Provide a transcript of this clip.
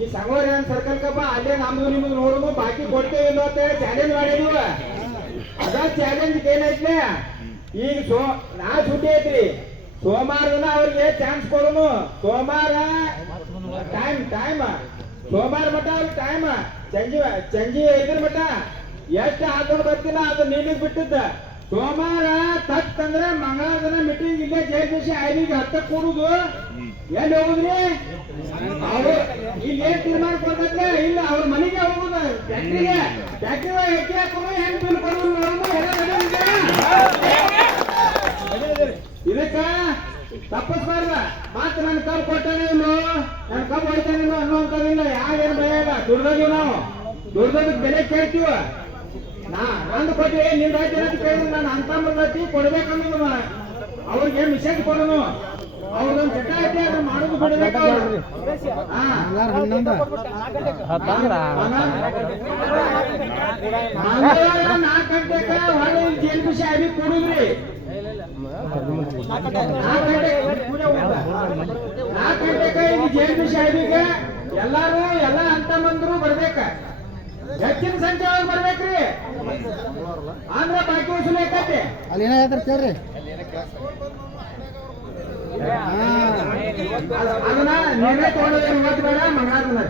ಈ ಸಂಗೋರಿಯನ್ ಸರ್ಕಲ್ ಕಪ್ಪ, ಅಲ್ಲೇ ನಮ್ದು ನಿಮ್ದು ನೋಡುದು, ಬಾಕಿ ಕೊಡ್ತೇವೆ ಇಲ್ಲ ಅಂತ ಚಾಲೆಂಜ್ ಮಾಡಿದ್ವ ಅದ ಚಾಲೆಂಜ್ ಏನೈತ್ಲೆ ಈಗ ಸೋ, ನಾ ಸುದ್ದಿ ಐತ್ರಿ. ಸೋಮವಾರ ದಿನ ಅವ್ರಿಗೆ ಚಾನ್ಸ್ ಕೊಡೋನು. ಸೋಮವಾರ ಟೈಮ್ ಟೈಮ್ ಸೋಮವಾರ ಮಠ ಅವ್ರಿಗೆ ಟೈಮ್ ಚಂಜಿ ಚಂಜಿ ಐದ್ರ ಮಠ. ಎಷ್ಟು ಹಾಕೊಂಡು ಬರ್ತೀನ ಅದು ನೀಲಿಗೆ ಬಿಟ್ಟಿದ್ದ. ಸೋಮವಾರ ತತ್ ಅಂದ್ರೆ ಮಂಗಳವಾರ ದಿನ ಮೀಟಿಂಗ್ ಇಲ್ಲೇ ಜಯಕೃಷಿ ಐದಿಗೆ ಹತ್ತಕ್ಕೆ ಕೂಡುದು. ಎಲ್ಲಿ ಹೋಗುದ್ರಿ? ಏನ್ ತೀರ್ಮಾನ ಕೊಡ್ತೈತೆ ಇಲ್ಲ, ಅವ್ರ ಮನೆಗೆ ಹೋಗುದು. ಫ್ಯಾಕ್ಟ್ರಿಗೆ ಫ್ಯಾಕ್ಟ್ರಿ ಎಕ್ಕೆ ಹಾಕೋದು ಹೆಂಗ್ ಬಿಲ್ ಕೊಡೋದು. ಇದಕ್ಕ ತಪ್ಪಿಸ್ಬಾರ್ದ ಮಾತು ನನ್ನ ಕಬ್ಬು ಕೊಟ್ಟಾನೆ ಇಲ್ಲೋ ನನ್ನ ಕಬ್ಬು ಹೊಡಿತಾನೆ ಇಲ್ಲೋ ಅನ್ನುವಂಥದ್ದಿಲ್ಲ. ಯಾರೇನು ಭಯ ಇಲ್ಲ. ದುಡ್ದೀವಿ ನಾವು. ದುಡ್ದದಕ್ಕೆ ಬೆಲೆ ಕೇಳ್ತೀವ. ನಾ ನಂದು ಕೊಟ್ಟಿವಿ ನಿಮ್ ಆಯ್ತು ಅಂತ ಕೇಳಿದ್ರೆ ನಾನು ಅಂತ ಬಂದತಿ ಕೊಡ್ಬೇಕನ್ನೋದು ಅವ್ರಿಗೆ ವಿಷಯ ಕೊಡೋನು? ಎಲ್ಲಾರು ಎಲ್ಲ ಅಂತ ಬಂದ್ರು ಬರ್ಬೇಕ. ಹೆಚ್ಚಿನ ಸಂಖ್ಯೆ ಒಳಗೆ ಬರ್ಬೇಕ್ರಿ. ಆಂಧ್ರ ಬಾಕಿ ವಸೂಲಾಕತಿ ಅಲ್ಲಿ ಏನ ಹೇಳ್ತಾರೆ ಕೇಳ್ರಿ. ಅದನ್ನ ನೀವೇ ತಗೊಂಡೋಗಿ ಇವತ್ತು ಬೇಡ ಮಂಗಳವಾರ